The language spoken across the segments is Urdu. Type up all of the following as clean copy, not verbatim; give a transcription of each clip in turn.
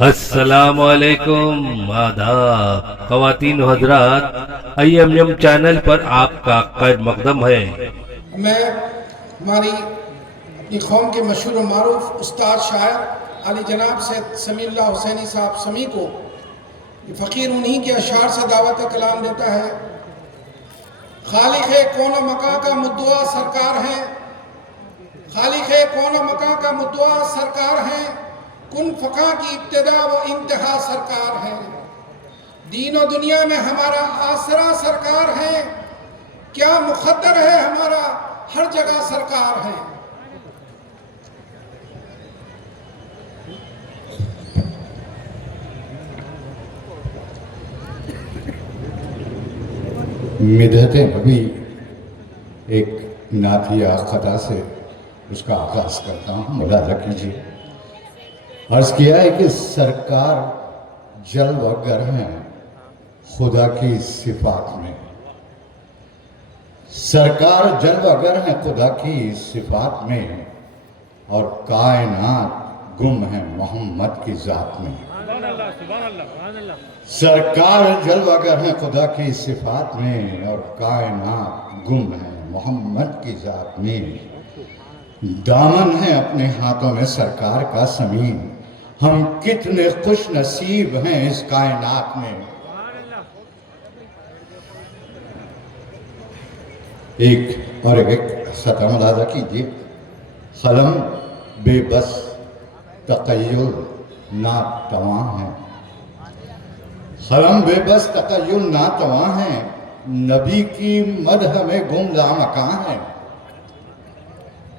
السلام علیکم، آداب خواتین و حضرات، IMM چینل پر آپ کا خیر مقدم ہے۔ میں ہماری اپنی قوم کے مشہور و معروف استاد شاعر علی جناب سید سمیع اللہ حسینی صاحب سمیع کو یہ فقیر انہی کے اشعار سے دعوت کلام دیتا ہے۔ خالق کون و مکان کا مدعا سرکار ہیں، خالق کون و مکان کا مدعا سرکار ہیں، کن فقاں کی ابتدا و انتہا سرکار ہیں، دین و دنیا میں ہمارا آسرا سرکار ہیں، کیا مقدر ہے ہمارا ہر جگہ سرکار ہیں۔ مدحت نبی ایک نعتیہ خطا سے اس کا آغاز کرتا ہوں، ملاحظہ کیجیے۔ عرض کیا ہے کہ سرکار جلوہ گر ہیں خدا کی صفات میں، سرکار جلوہ گر ہیں خدا کی صفات میں، اور کائنات گم ہیں محمد کی ذات میں۔ سرکار جلوہ گر ہیں خدا کی صفات میں، اور کائنات گم ہیں محمد کی ذات میں۔ دامن ہے اپنے ہاتھوں میں سرکار کا سمیع، ہم کتنے خوش نصیب ہیں اس کائنات میں۔ ایک سطح ملاحظہ کیجیے۔ قلم بے بس تخیل ناتواں ہے، قلم بے بس تخیل ناتواں ہے، نبی کی مدح میں گم لامکاں ہے۔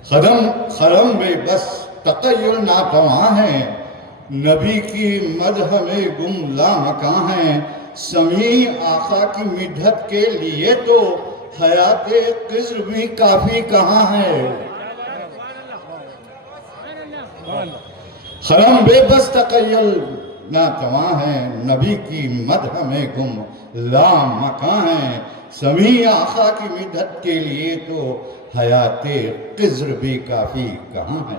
قلم بے بس تخیل ناتواں ہے، نبی کی مدح میں گم لامکاں ہے۔ سمیع آقا کی مدحت کے لیے تو حیات خضر بھی کافی کہاں ہے۔ قلم بے بس تخیل ناتواں ہے، نبی کی مدح میں گم لامکاں ہے۔ سمیع آقا کی مدحت کے لیے تو حیات خضر بھی کافی کہاں ہے۔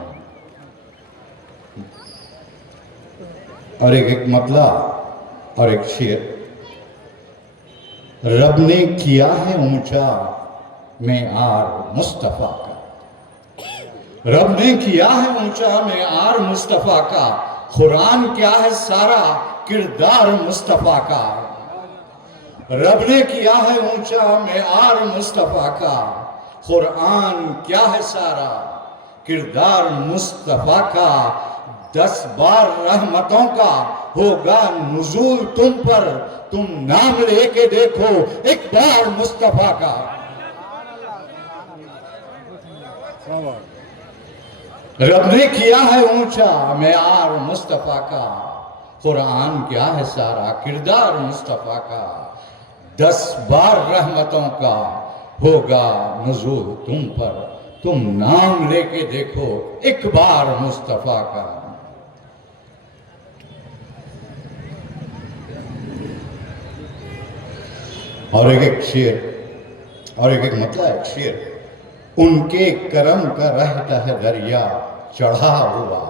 اور ایک مطلع اور ایک شعر۔ رب نے کیا ہے اونچا معیار مصطفیٰ کا، رب نے کیا ہے اونچا معیار مصطفیٰ کا، قرآن کیا ہے سارا کردار مصطفیٰ کا۔ رب نے کیا ہے اونچا معیار مصطفیٰ کا، قرآن کیا ہے سارا کردار مصطفیٰ کا۔ 10 بار رحمتوں کا ہوگا نزول تم پر، تم نام لے کے دیکھو ایک بار مصطفیٰ کا۔ رب نے کیا ہے اونچا معیار مصطفیٰ کا، قرآن کیا ہے سارا کردار مصطفیٰ کا۔ 10 بار رحمتوں کا ہوگا نزول تم پر، تم نام لے کے دیکھو ایک بار مصطفیٰ کا۔ اور ایک شعر، اور ایک مطلع ایک شعر۔ ان کے کرم کا رہتا ہے دریا چڑھا ہوا،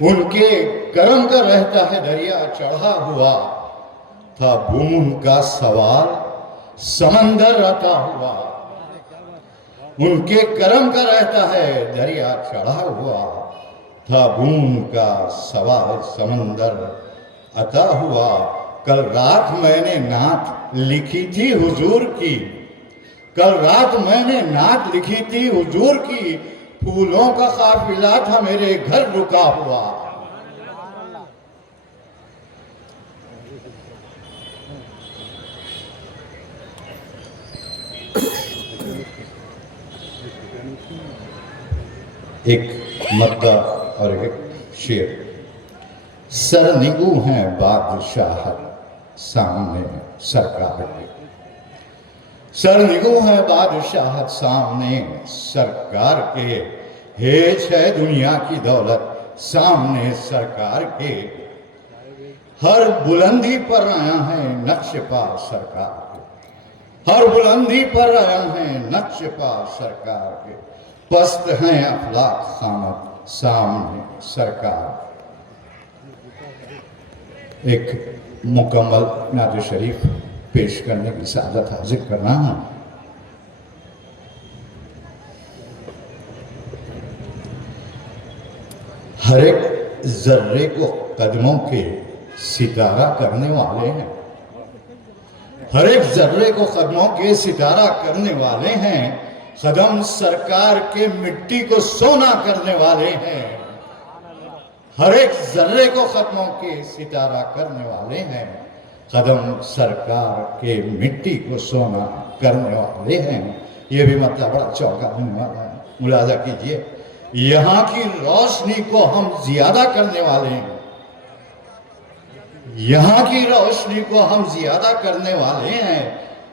ان کے کرم کا رہتا ہے دریا چڑھا ہوا، تھا بون کا سوال سمندر عطا ہوا۔ ان کے کرم کا رہتا ہے دریا چڑھا ہوا، تھا بون کا سوال سمندر عطا ہوا۔ کل رات میں نے نعت لکھی تھی حضور کی، کل رات میں نے نعت لکھی تھی حضور کی، پھولوں کا قافلہ تھا میرے گھر رکا ہوا۔ ایک مدح اور ایک شعر۔ سرنگو ہیں بادشاہت سامنے سرکار کے، سرنگو ہیں بادشاہت سامنے سرکار کے، ہیچ ہے دنیا کی دولت سامنے سرکار کے، ہر بلندی پر آیا ہے نقش پا سرکار کے، ہر بلندی پر آیا ہے نقش پا سرکار کے۔ پست ہیں افلاک خامت سامنے سرکار. ایک مکمل نعت شریف پیش کرنے کی سعادت حاصل کرنا ہوں. ہر ایک ذرے کو قدموں کے ستارہ کرنے والے ہیں. ہر ایک ذرے کو قدموں کے ستارہ کرنے والے ہیں. قدم سرکار کے مٹی کو سونا کرنے والے ہیں. ہر ایک ذرے کو قدموں کے ستارہ کرنے والے ہیں. قدم سرکار کے مٹی کو سونا کرنے والے ہیں. یہ بھی مطلب بڑا چونکانے والا ہے. ملاحظہ کیجئے، یہاں کی روشنی کو ہم زیادہ کرنے والے ہیں. یہاں کی روشنی کو ہم زیادہ کرنے والے ہیں.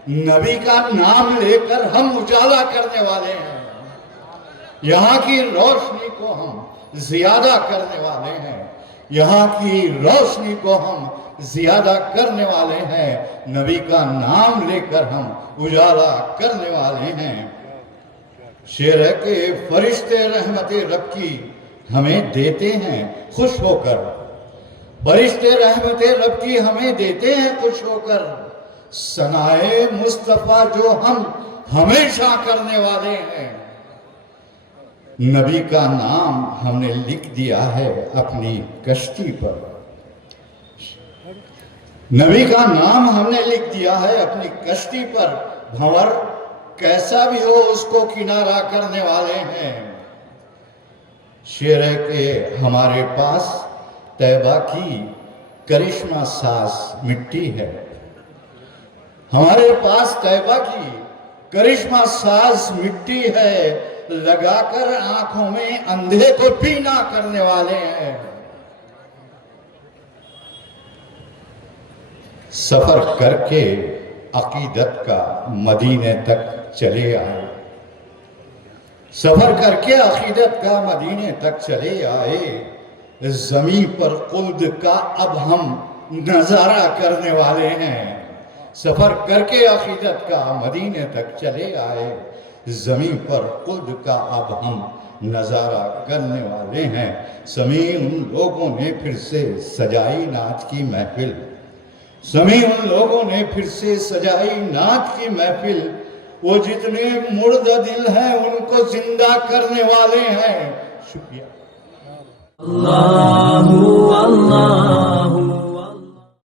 نبی کا نام لے کر ہم اجالا کرنے والے ہیں. یہاں کی روشنی کو ہم زیادہ کرنے والے ہیں. یہاں کی روشنی کو ہم زیادہ کرنے والے ہیں. نبی کا نام لے کر ہم اجالا کرنے والے ہیں. شعر ہے کہ فرشتے رحمت رب کی ہمیں دیتے ہیں خوش ہو کر. فرشتے رحمت رب کی ہمیں دیتے ہیں خوش ہو کر. ثنائے مصطفیٰ جو ہم ہمیشہ کرنے والے ہیں. نبی کا نام ہم نے لکھ دیا ہے اپنی کشتی پر. نبی کا نام ہم نے لکھ دیا ہے اپنی کشتی پر. بھنور کیسا بھی ہو اس کو کنارہ کرنے والے ہیں. شعر ہے کہ ہمارے پاس طیبہ کی کرشمہ ساز مٹی ہے. ہمارے پاس طیبہ کی کرشمہ ساز مٹی ہے. لگا کر آنکھوں میں اندھے کو بینا کرنے والے ہیں. سفر کر کے عقیدت کا مدینے تک چلے آئے. سفر کر کے عقیدت کا مدینے تک چلے آئے. زمین پر خلد کا اب ہم نظارہ کرنے والے ہیں. سفر کر کے عقیدت کا مدینے تک چلے آئے. زمین پر خلد کا اب ہم نظارہ کرنے والے ہیں. سمیع ان لوگوں نے پھر سے سجائی نعت کی محفل. سمیع ان لوگوں نے پھر سے سجائی نعت کی محفل. وہ جتنے مردہ دل ہیں ان کو زندہ کرنے والے ہیں. شکریہ. اللہ اللہ